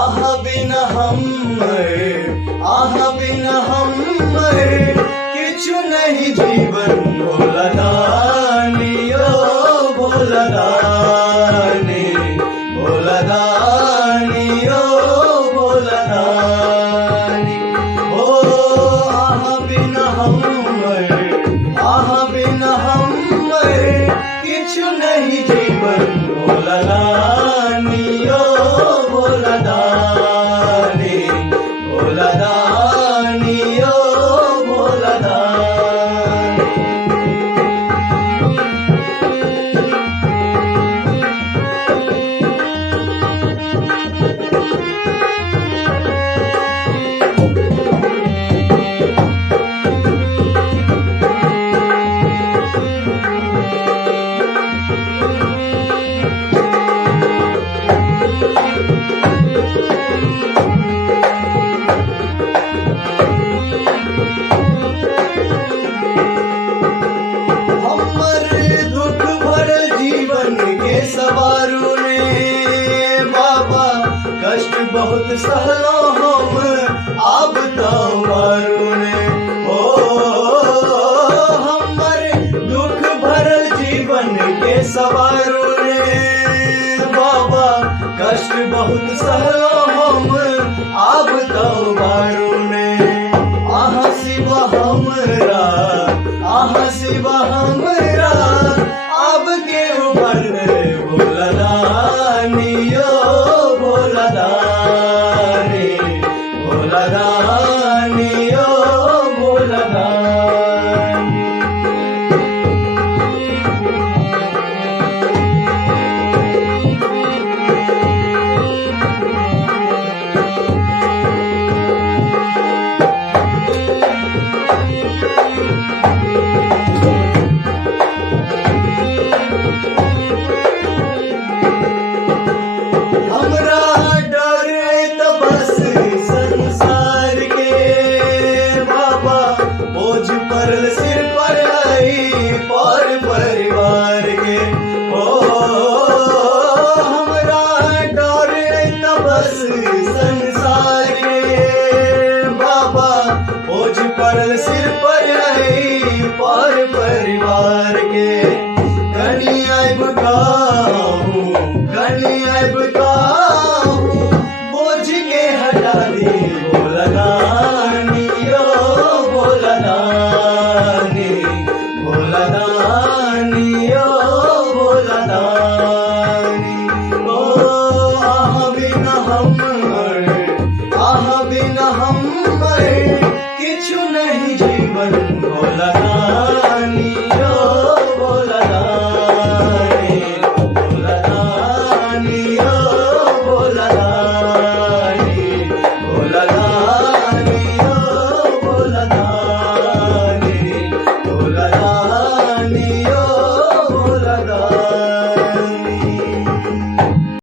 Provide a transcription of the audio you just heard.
आह बिना हमर आह बिना हमर किछु नहीं जीवन भोला दानी ओ भोला दानी भोला दानी ओ भोला दानी ओ आह बिना हमर किछु नहीं जीवन भोला दानी ओ भोला दानी भोला दानी ओ भोला दानी सवारू ने बाबा कष्ट बहुत सहलो हम अब तो मारू ने ओ हमर दुख भरल जीवन के सवारू ने बाबा कष्ट बहुत सहलो हम अब तो मारू ने आह शिव हमरा आह शिव हमरा अब के उभर भोला दानी ओ भोला दानी भोला दानी ओ भोला दानी बोझ परल सिर पर आई पर परिवार के ओ हमरा डर त बस संसार के बाबा बोझ परल सिर पर आई पर परिवार के कनी आइब गाऊं बोझ के हटा दी भोला दानी ओ भोला दानी भोला दानी ओ भोला दानी ओ आह बिना हमर किछु नहीं जीवन भोला दानी।